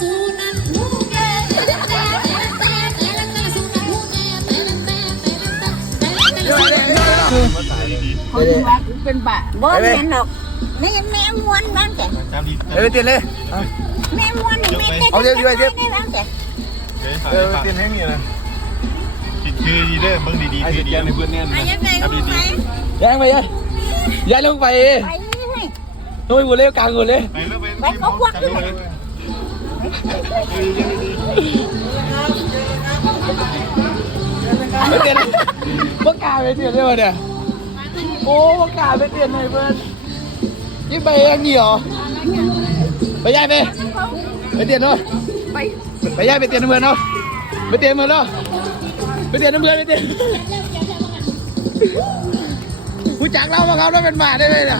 สู้นั้นหูแก่แต่แต่แต่แต่แต่แต่สู้นั้นหูแก่แต่แต่แต่แต่แต่แต่สู้นั้น เขาดูว่าเป็นบา บ่แม่นหรอกแม่แม่ม้วนบ้างแต่ เดี๋ยวไปเตียนเลย แม่ม้วนนี่แม่แต่ เอาเดี๋ยวเดี๋ยวเดี๋ยว ได้บ้างแต่ เออเตียนให้มีนะ คือดีเด้อเบิ่งดีๆคือดีในเพื่อนเนี่ย ไอ้ยังไงรู้ไหม ย้ายไปย้ายย้ายลงไป ไปนี่ให้ ลงไปหมดเลยกลางหมดเลย ไปแล้วไป ไปเขาควักขึ้น ไม่เตี๋ยนประกาศไปเตี๋ยนได้ป่ะเนี่ยโอ้ประกาศไปเตี๋ยนหนเพื่อนนี่ไบยังเนี่หรไปย่ายไปไปเตียนเนาะไปไปย่ายไปเตียนเมืองเนาะไปเตียนเมืองเนาะไปเตียนเมืองไปเตียนผู้จักเล่ามาครับแล้วเป็นบาทได้ไหมเนี่ย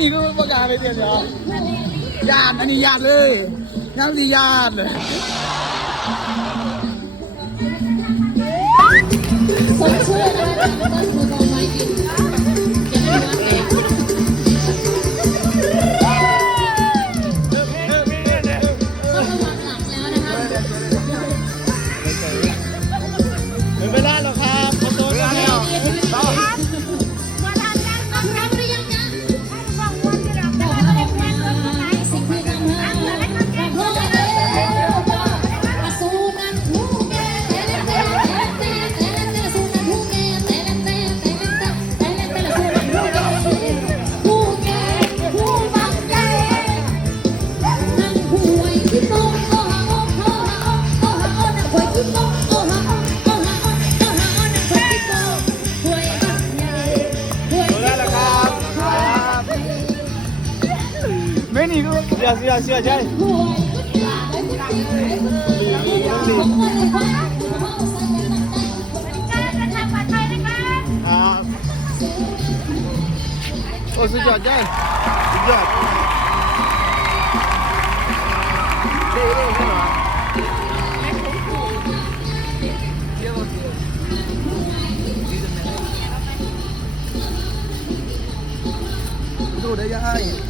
นีก็ประกาศไปเดียวเหรอญาติอันนี้ญาติเลยญาติญาติเลย bên này luôn giờ giờ giờ chơi Ôi xin chào chơi Xin chào Đi đi đi Hãy subscribe cho kênh Ghiền Mì Gõ Để không bỏ lỡ những video hấp dẫn